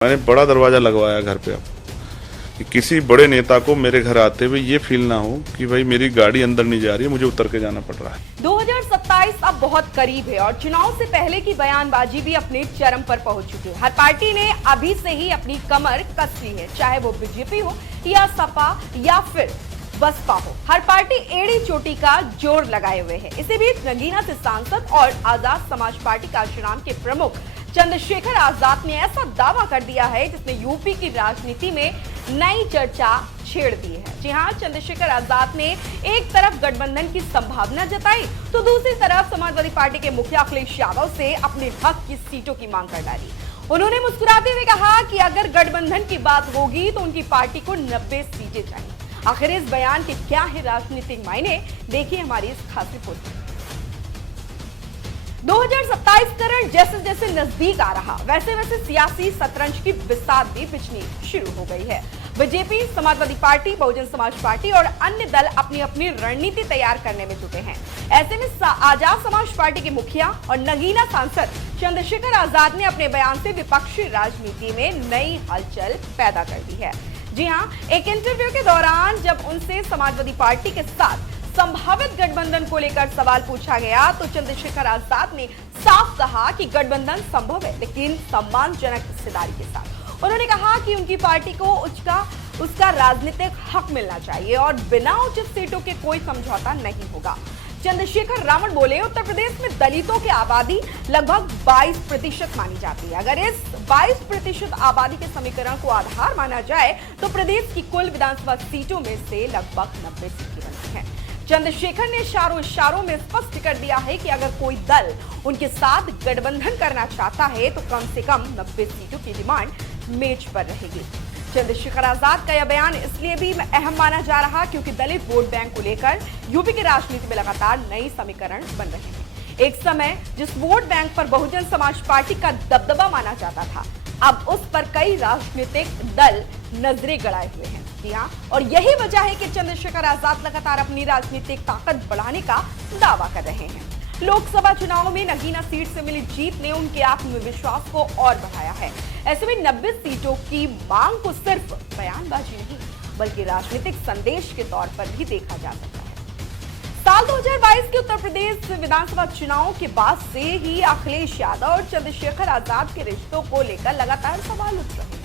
मैंने बड़ा दरवाजा लगवाया घर पे अब कि किसी बड़े नेता को मेरे घर आते हुए ये फील ना हो कि भाई मेरी गाड़ी अंदर नहीं जा रही है, मुझे उतर के जाना पड़ रहा है। 2027 अब बहुत करीब है और चुनाव से पहले की बयानबाजी भी अपने चरम पर पहुंच चुकी है। हर पार्टी ने अभी से ही अपनी कमर कस ली है, चाहे वो बीजेपी हो या सपा या फिर बसपा हो। हर पार्टी एड़ी चोटी का जोर लगाए हुए है। इसी बीच नगीना से सांसद और आजाद समाज पार्टी काशीराम के प्रमुख चंद्रशेखर आजाद ने ऐसा दावा कर दिया है जिसने यूपी की राजनीति में नई चर्चा छेड़ दी है। जी हां, चंद्रशेखर आजाद ने एक तरफ गठबंधन की संभावना जताई तो दूसरी तरफ समाजवादी पार्टी के मुखिया अखिलेश यादव से अपने हक की सीटों की मांग कर डाली। उन्होंने मुस्कुराते हुए कहा कि अगर गठबंधन की बात होगी तो उनकी पार्टी को 90 सीटें चाहिए। आखिर इस बयान के क्या है राजनीतिक मायने, देखिए हमारी इस खास रिपोर्ट में। 2027 चरण जैसे जैसे नजदीक आ रहा वैसे वैसे सियासी शतरंज की बिसात भी पिछनी शुरू हो गई है। BJP, Samajwadi party, Bahujan Samaj party और अन्य दल अपनी अपनी रणनीति तैयार करने में जुटे हैं। ऐसे में आजाद समाज पार्टी के मुखिया और नगीना सांसद चंद्रशेखर आजाद ने अपने बयान से विपक्षी राजनीति में नई हलचल पैदा कर दी है। जी हां, एक इंटरव्यू के दौरान जब उनसे समाजवादी पार्टी के साथ संभावित गठबंधन को लेकर सवाल पूछा गया तो चंद्रशेखर आजाद ने साफ कहा कि गठबंधन संभव है, लेकिन सम्मानजनक हिस्सेदारी के साथ। उन्होंने कहा कि उनकी पार्टी को उसका राजनीतिक हक मिलना चाहिए और बिना उचित सीटों के कोई समझौता नहीं होगा। चंद्रशेखर रावण बोले, उत्तर प्रदेश में दलितों की आबादी लगभग 22% मानी जाती है। अगर इस 22% आबादी के समीकरण को आधार माना जाए तो प्रदेश की कुल विधानसभा सीटों में से लगभग 90 सीटें बनती हैं। चंद्रशेखर ने इशारों में स्पष्ट कर दिया है कि अगर कोई दल उनके साथ गठबंधन करना चाहता है तो कम से कम 90 सीटों की डिमांड मेज पर रहेगी। चंद्रशेखर आजाद का यह बयान इसलिए भी अहम माना जा रहा क्योंकि दलित वोट बैंक को लेकर यूपी की राजनीति में लगातार नए समीकरण बन रहे हैं। एक समय जिस वोट बैंक पर बहुजन समाज पार्टी का दबदबा माना जाता था, अब उस पर कई राजनीतिक दल नजरें गड़ाए हुए हैं। जी हां, और यही वजह है कि चंद्रशेखर आजाद लगातार अपनी राजनीतिक ताकत बढ़ाने का दावा कर रहे हैं। लोकसभा चुनाव में नगीना सीट से मिली जीत ने उनके आत्मविश्वास को और बढ़ाया है। ऐसे में 90 सीटों की मांग को सिर्फ बयानबाजी नहीं बल्कि राजनीतिक संदेश के तौर पर भी देखा जा सकता है। साल 2022 के उत्तर प्रदेश विधानसभा चुनाव के बाद से ही अखिलेश यादव और चंद्रशेखर आजाद के रिश्तों को लेकर लगातार सवाल उठ रहे हैं।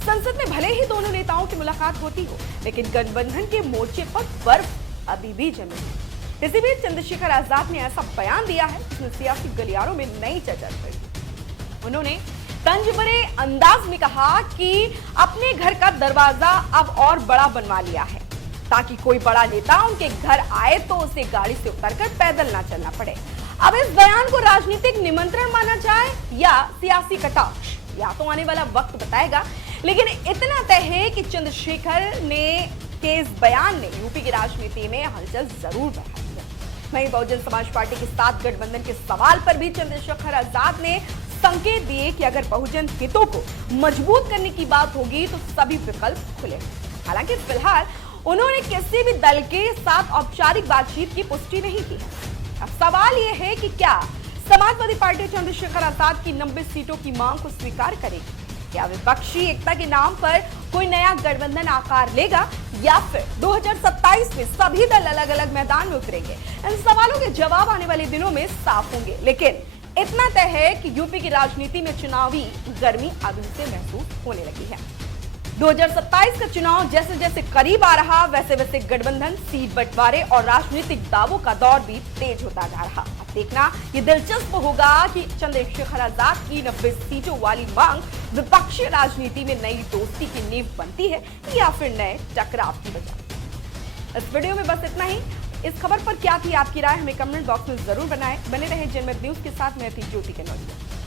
संसद में भले ही दोनों नेताओं की मुलाकात होती हो, लेकिन गठबंधन के मोर्चे पर बर्फ अभी भी जमी है। इसी बीच चंद्रशेखर आजाद ने ऐसा बयान दिया है जिसने सियासी गलियारों में नई चर्चा छेड़ी। उन्होंने तंज भरे अंदाज में कहा कि अपने घर का दरवाजा अब और बड़ा बनवा लिया है ताकि कोई बड़ा नेता उनके घर आए तो उसे गाड़ी से उतरकर पैदल ना चलना पड़े। अब इस बयान को राजनीतिक निमंत्रण माना जाए या सियासी कटाक्ष, या तो आने वाला वक्त बताएगा, लेकिन इतना तय है कि चंद्रशेखर के इस बयान ने यूपी की राजनीति में हलचल जरूर बढ़ाई है। वहीं बहुजन समाज पार्टी के साथ गठबंधन के सवाल पर भी चंद्रशेखर आजाद ने संकेत दिए कि अगर बहुजन हितों को मजबूत करने की बात होगी तो सभी विकल्प खुले हैं। हालांकि फिलहाल उन्होंने किसी भी दल के साथ औपचारिक बातचीत की पुष्टि नहीं की है। अब सवाल यह है कि क्या समाजवादी पार्टी चंद्रशेखर आजाद की 90 सीटों की मांग को स्वीकार करेगी? क्या विपक्षी एकता के नाम पर कोई नया गठबंधन आकार लेगा या फिर 2027 में सभी दल अलग अलग मैदान में उतरेंगे? इन सवालों के जवाब आने वाले दिनों में साफ होंगे, लेकिन इतना तय है कि यूपी की राजनीति में चुनावी गर्मी अभी से महसूस होने लगी है। 2027 का चुनाव जैसे जैसे करीब आ रहा वैसे वैसे गठबंधन, सीट बंटवारे और राजनीतिक दावों का दौर भी तेज होता जा रहा। अब देखना ये दिलचस्प होगा कि चंद्रशेखर आजाद की 90 सीटों वाली मांग विपक्षी राजनीति में नई दोस्ती की नींव बनती है या फिर नए टकराव की वजह। इस वीडियो में बस इतना ही। इस खबर पर क्या थी आपकी राय, हमें कमेंट बॉक्स में जरूर बने रहे। जनमत न्यूज के साथ मैं थी ज्योति के नौजिया।